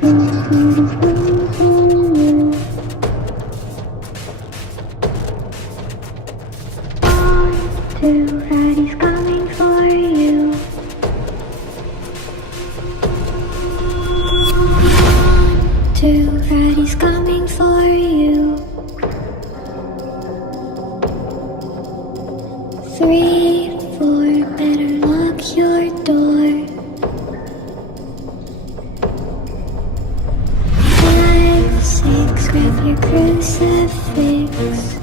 Two fatties coming for you. Two fatties coming for you. 3, 4, better lock your door. 5, 6, grab your crucifix.